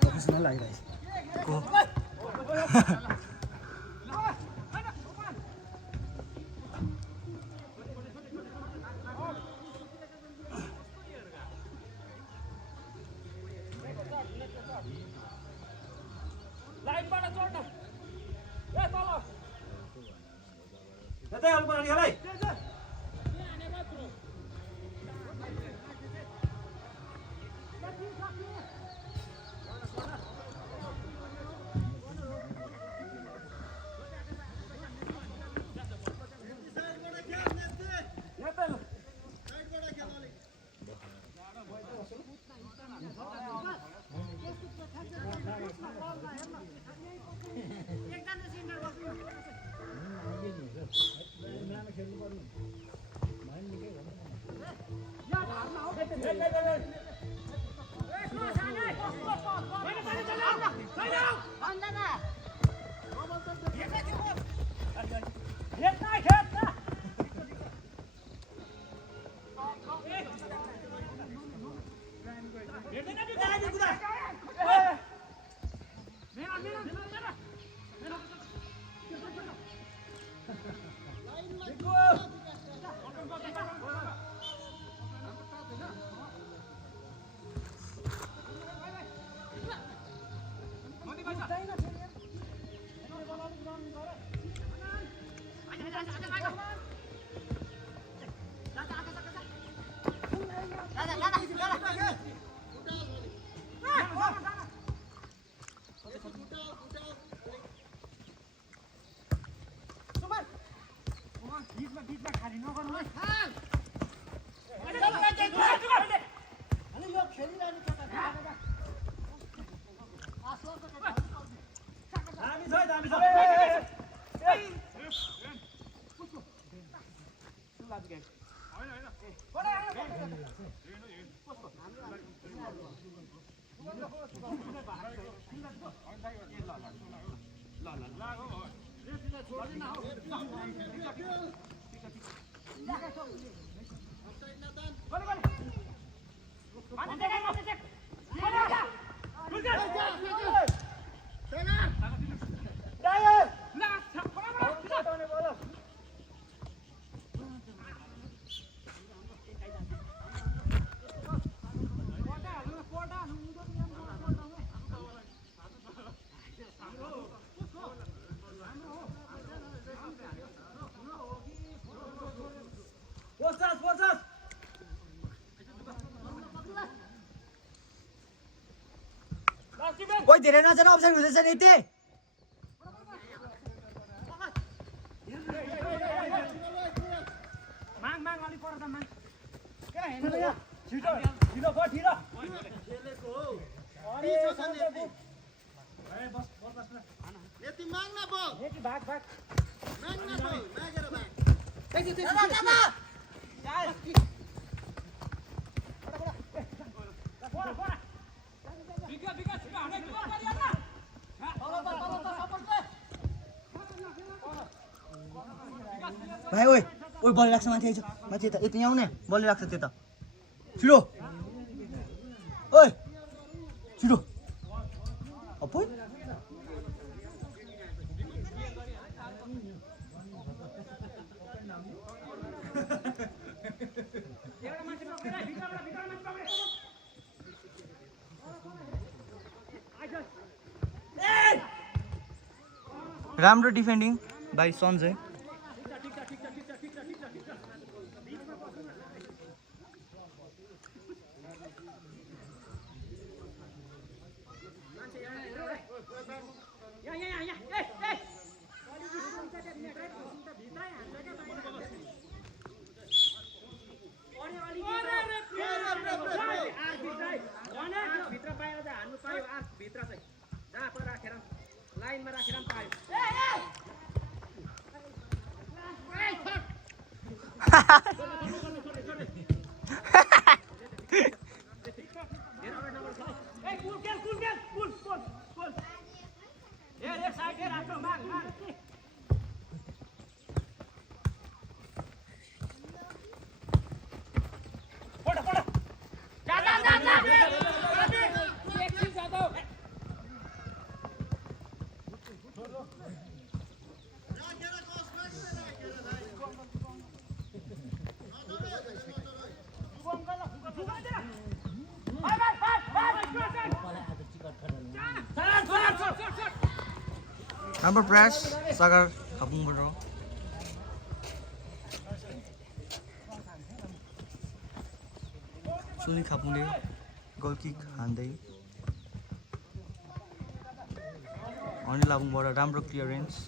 professional लागिरहेको ओइ धेरै नजान अप्सन हुँदैछ नि यति माग माग अलि पर त माग के हेर्नु यो छिटो छिटो प छिटो खेलेको हो अरे ए बस बस बस यति माग न बल यति भाग भाग माग न बल मागेर भाग त्यति त्यति चाल बडा बडा बिगा बिगा छिटो हाने दुवा गरि हाल्न भाइ ओइ ओइ बल राख्छ माथि आइज माथि यता यति आउने बल राख्छ त्यता छिटो ओइ छिटो अपोइ राम्रो डिफेन्डिङ बाई सन्जय लाइनमा राखेर पायो हाम्रो प्रयास सागर खापुङबाट सुनिल खापुङले गोल किक हान्दै अनिल लाबुङबाट राम्रो क्लियरेन्स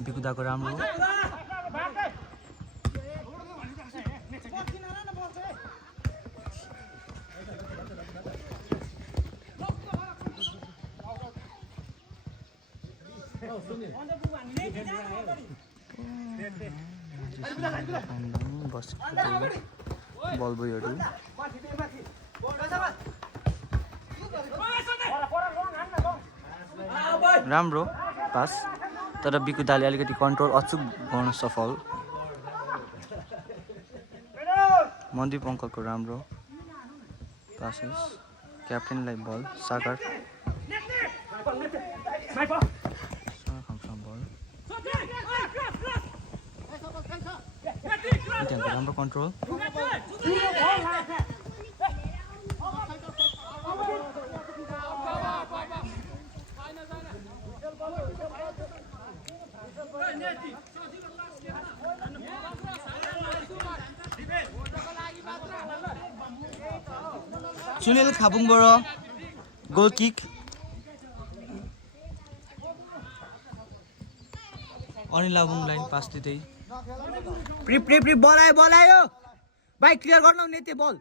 बिकुदाको राम्रो बल बोयहरू राम्रो पास तर बिकुदाले अलिकति कन्ट्रोल अचुक गर्न सफल मन्दिप अङ्कलको राम्रो पासेस क्याप्टेनलाई बल सागर राम्रो कन्ट्रोल सुनिल खापुङबाट गोल किक अनिल लाबुङलाई पास दिँदै प्रि बल आयो भाइ क्लियर गर्न हुने त्यो बल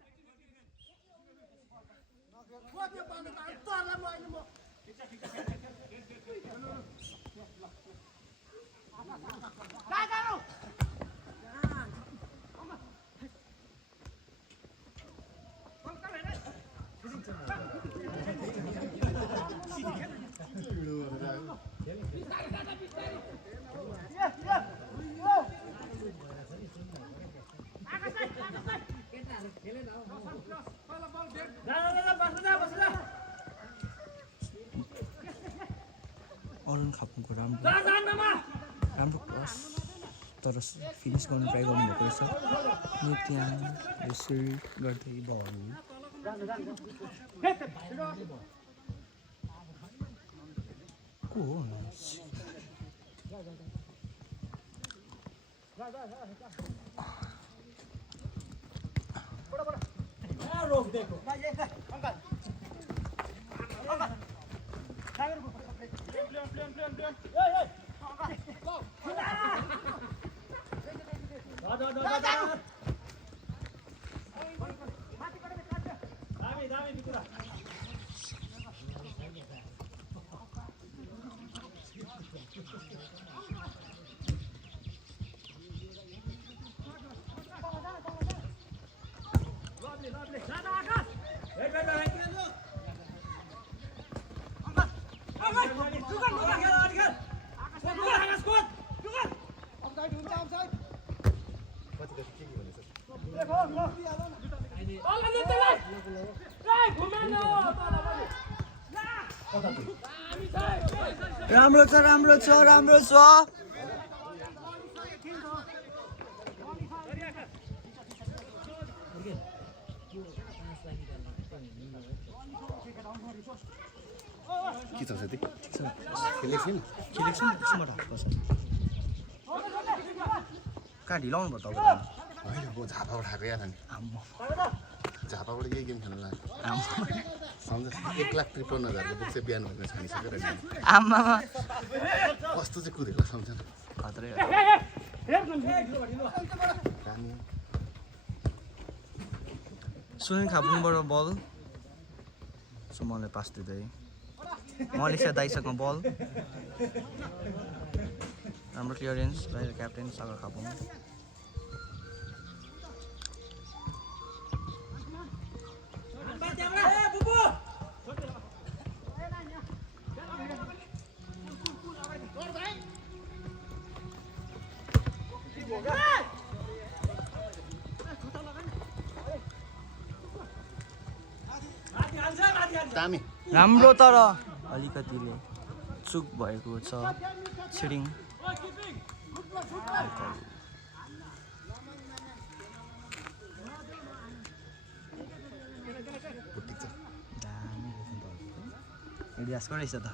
अरुण खापुङको राम्रो क्रस तर फिनिस गर्न ट्राई गर्नुभएको रहेछ त्यहाँ यसरी गर्दै बल को हो रोक देखो राम्रो छ के छ साथी कहाँ ढिलाउनु भयो तपाईँ होइन म झापा उठाएको याद नि झापाबाट यही गेम खेल्न लाग्यो सम्झ 1,53,000को बुक चाहिँ बिहान भनेर छानिसक्यो र आमा कस्तो चाहिँ कुदेको सम्झ खत्रै सुनिल खापुङबाट बल सुमनले पास दिँदै मलेसिया दाइसँग बल राम्रो क्लियरेन्स बाहिर क्याप्टेन सागर खापुङ राम्रो तर अलिकतिले चुक भएको छ छिडिङ एडियासको रहेछ त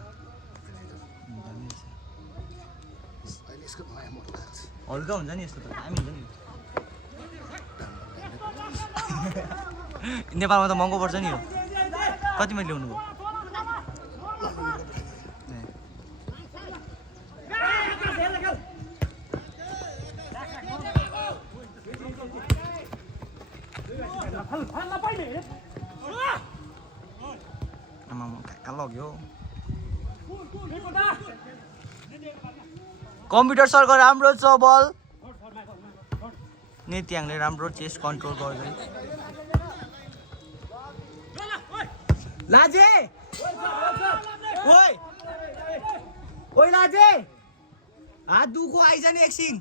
अहिले यसको नयाँ मोडल आएको छ हल्का हुन्छ नि यस्तो त दामी हुन्छ नि नेपालमा त महँगो पर्छ नि यो कतिमा ल्याउनु भयो कहाँ लग्यो कम्प्युटर सरको राम्रो छ बल नेत्याङले राम्रो चेस्ट कन्ट्रोल गर्दै लाजे ओइ ओइ लाजे हात दुखो आइज नि एकछिन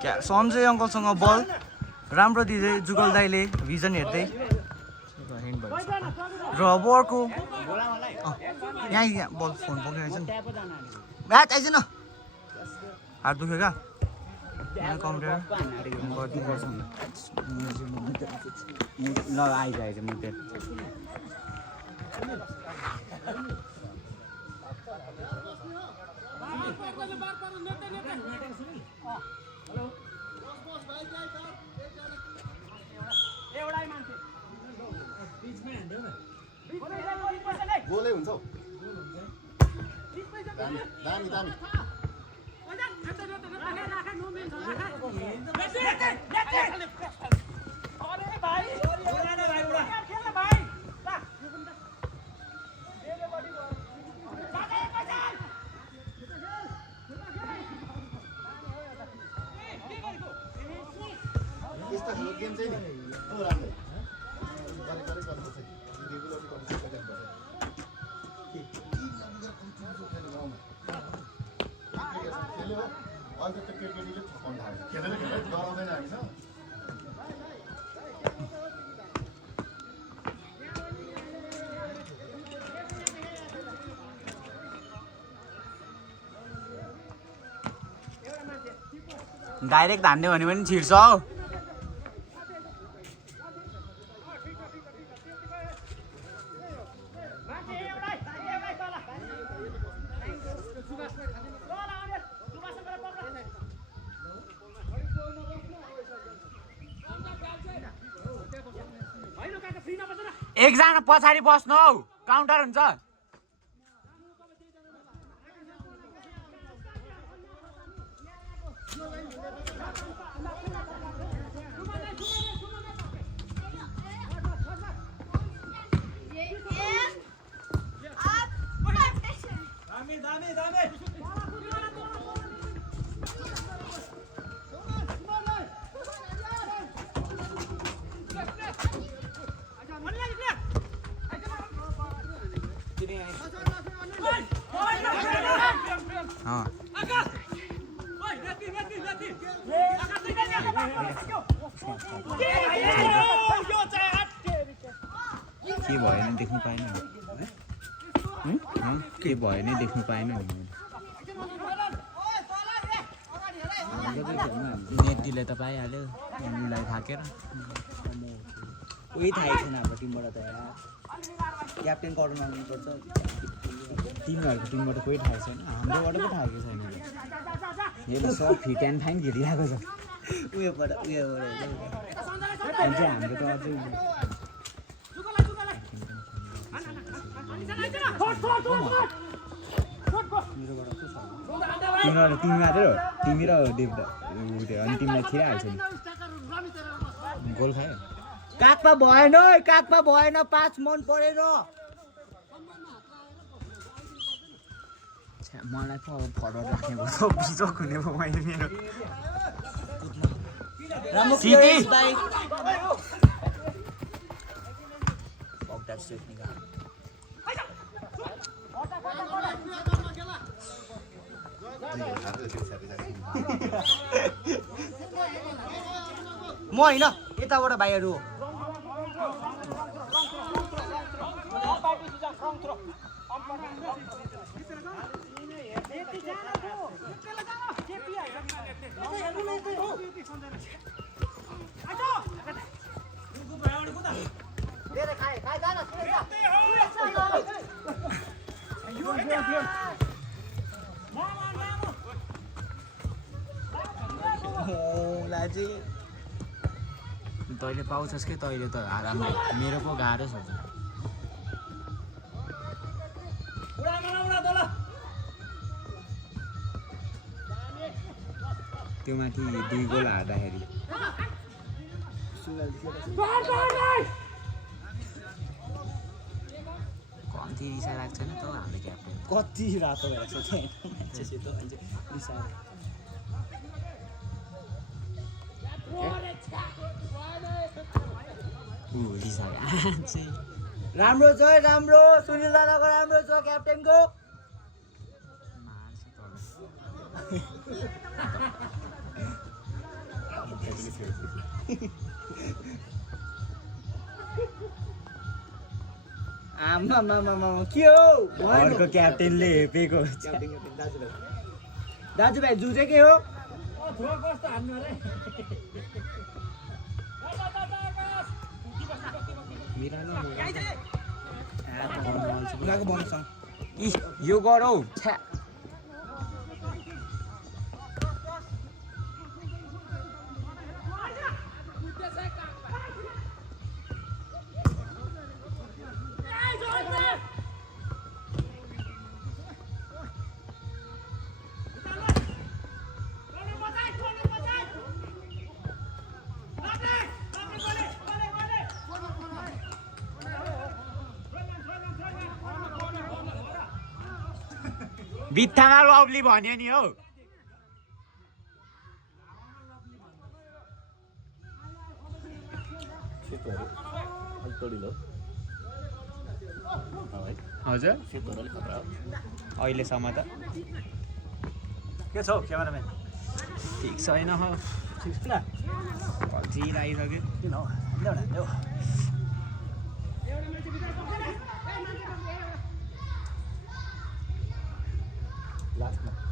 क्या सञ्जय अङ्कलसँग बल राम्रो दिँदै जुगल दाइले भिजन हेर्दै र अब अर्को यहाँ बल फोन पक्रिरहेछ नि म्याच आइज न हात दुख्यो क्या यहाँ कम्प्युटर गर्नुपर्छ ल आइज म गोलै हुन्छ हौ दामी दामी यस्तो खालको गेम चाहिँ नि राम्रो गर्नुपर्छ रेगुलरली अहिले त केटीले थकाउनु थाल्छ खेलेर डराउँदैन हामीसँग डाइरेक्ट धान्ने भने पनि छिर्छ हौ एकजना पछाडि बस्नु हौ काउन्टर हुन्छ के भयो नि देख्नु पाएन के भयो नि देख्नु पाएन नेट दिले त पाइहाल्यो हामीलाई थाकेर कोही थाहै छैन हाम्रो टिमबाट त यार क्याप्टेन गर्नु माग्नुपर्छ तिमीहरूको टिमबाट कोही थाहा छैन हाम्रोबाट पो थाकेको छैन हेर्नु सब फिट एन्ड फाइन खेलिरहेको छ उयोबाट अझै हाम्रो त अझै तिमी मात्र हो तिमी र देवदा अनि तिमीलाई खेलिहाल्छ नि गोल खायो काकमा भएन काकमा भएन 5 मन परेन मलाई पो अब फरवर्ड राख्ने भयो बिजोक हुने भयो मैले मेरो राम्रो सिटी भाइ म होइन यताबाट भाइहरू हो तैँले पाउँछस् कि तैँले त आरामले मेरो पो गाह्रो छ त्यो माथि 2 गोल हार्दाखेरि कम्ती रिसा लाग्छ नि त हाम्रो क्याप्टेन कति रातो भएर छ राम्रो छ राम्रो सुनिल दादाको राम्रो छ क्याप्टेनको आमा के हो अर्को क्याप्टेनले हेपेको दाजुभाइ जुझे के हो यो गर हौ बित्थामा लभली भन्यो नि हौ हजुर अहिलेसम्म त के छ क्यामेराम्यान ठिक छैन हो पछि लागिसक्यो किन हौ लास्टमा